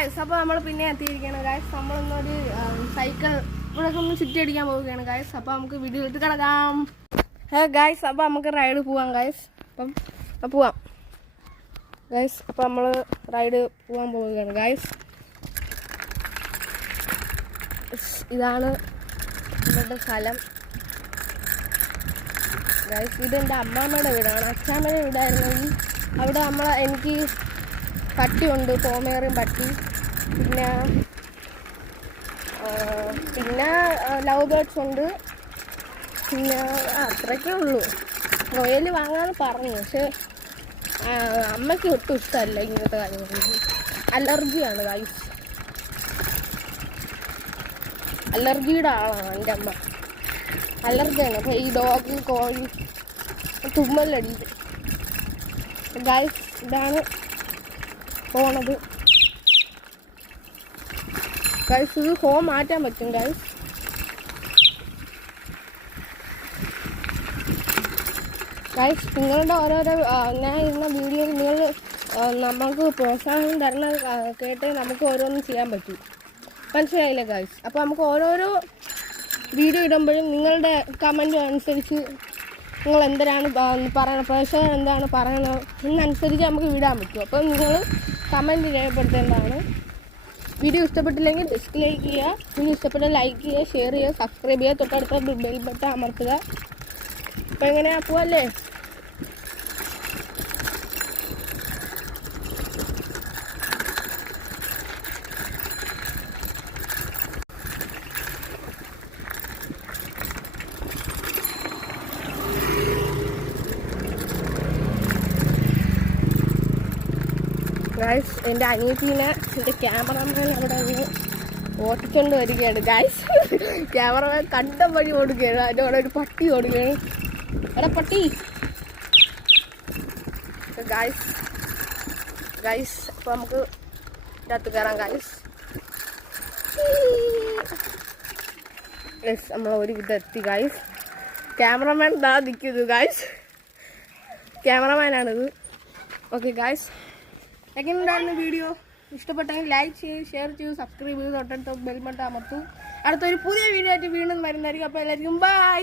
Guys, അപ്പോൾ നമ്മൾ പിന്നെ എത്തിയിരിക്കുകയാണ് ഗായ്സ്. നമ്മളൊന്നൊരു സൈക്കിൾ ഇവിടെ ഒന്ന് ചുറ്റി അടിക്കാൻ പോവുകയാണ് ഗായ്സ്. അപ്പോൾ നമുക്ക് വീഡിയോയിലിട്ട് കിടക്കാം. ഗായ്സ്, അപ്പോൾ നമുക്ക് റൈഡ് പോവാം ഗായ്സ്. അപ്പം പോവാം ഗായ്സ്. അപ്പോൾ നമ്മൾ റൈഡ് പോകാൻ പോവുകയാണ് ഗായ്സ്. ഇതാണ് ഇവിടുത്തെ സ്ഥലം ഗായ്സ്. ഇതെൻ്റെ അമ്മാമ്മയുടെ വീടാണ്. അച്ഛാമ്മയുടെ വീടായിരുന്നെങ്കിൽ അവിടെ എനിക്ക് പട്ടിയുണ്ട്, പോമേറിയൻ പട്ടി. പിന്നെ ലവ് ബേർഡ്സ് ഉണ്ട്. പിന്നെ അത്രയൊക്കെ ഉള്ളൂ. റോയൽ വാങ്ങാമെന്ന് പറഞ്ഞു, പക്ഷെ അമ്മയ്ക്ക് ഒട്ടും ഇഷ്ടമല്ല ഇങ്ങനത്തെ കാര്യങ്ങൾ. അലർജിയാണ് ഗായ്സ്, അലർജിയുടെ ആളാണ് എൻ്റെ അമ്മ. അലർജിയാണ്. അപ്പോൾ ഈ ഡോഗ്, കോഴി, തുമ്മലടിക്കും ഗായ്സ്. ഇതാണ് പോണത് ഗൈസ്. ഇത് ഹോം മാറ്റാൻ പറ്റും ഗൈസ്. ഗൈസ്, നിങ്ങളുടെ ഓരോരോ ഞാൻ ഇരുന്ന വീഡിയോയിൽ നിങ്ങൾ നമുക്ക് പ്രോത്സാഹനം തരണ കേട്ട് നമുക്ക് ഓരോന്നും ചെയ്യാൻ പറ്റും. മനസ്സിലായില്ലേ ഗൈസ്? അപ്പോൾ നമുക്ക് ഓരോരോ വീഡിയോ ഇടുമ്പോഴും നിങ്ങളുടെ കമൻറ്റ് അനുസരിച്ച് നിങ്ങൾ എന്തിനാണ് പറയണത്, പ്രോത്സാഹനം എന്താണ് പറയണത് എന്നനുസരിച്ച് നമുക്ക് വിടാൻ പറ്റും. അപ്പം നിങ്ങൾ കമൻറ്റ് രേഖപ്പെടുത്തേണ്ടതാണ്. വീഡിയോ ഇഷ്ടപ്പെട്ടില്ലെങ്കിൽ ഡിസ്ലൈക്ക് ചെയ്യുക. വീഡിയോ ഇഷ്ടപ്പെട്ടാൽ ലൈക്ക് ചെയ്യുക, ഷെയർ ചെയ്യുക, സബ്സ്ക്രൈബ് ചെയ്യുക, തൊട്ടടുത്ത ബെൽ ബട്ടൺ അമർത്തുക. അപ്പോൾ എങ്ങനെയാ പോവല്ലേ? ഗായ്സ്, എൻ്റെ അനിയത്തിനെ എൻ്റെ ക്യാമറമാൻ അവിടെ നിന്ന് ഓടിക്കൊണ്ട് വരികയാണ് ഗായ്സ്. ക്യാമറമാൻ കണ്ട വഴി ഓടുകയാണ്. അതിൻ്റെ അവിടെ ഒരു പട്ടി ഓടുകയാണ്. എടാ പട്ടി ഗായ്സ്. അപ്പോൾ നമുക്ക് ഇതിനകത്ത് കയറാം ഗായ്സ്. യെസ്, നമ്മൾ ഒരു വിധം ഗായ്സ്. ക്യാമറമാൻ ദാ നിൽക്കുന്നു ഗായ്സ്. ക്യാമറമാനാണിത്. ഓക്കെ ഗായ്സ്, എങ്ങനെയുണ്ടായിരുന്നു വീഡിയോ? ഇഷ്ടപ്പെട്ടെങ്കിൽ ലൈക്ക് ചെയ്യൂ, ഷെയർ ചെയ്യൂ, സബ്സ്ക്രൈബ് ചെയ്യൂ, തൊട്ടടുത്ത ബെൽ ബട്ടൺ അമർത്തൂ. അടുത്തൊരു പുതിയ വീഡിയോ ആയിട്ട് വീണ്ടും വരുന്നതായിരിക്കും. അപ്പോൾ എല്ലാവർക്കും ബൈ.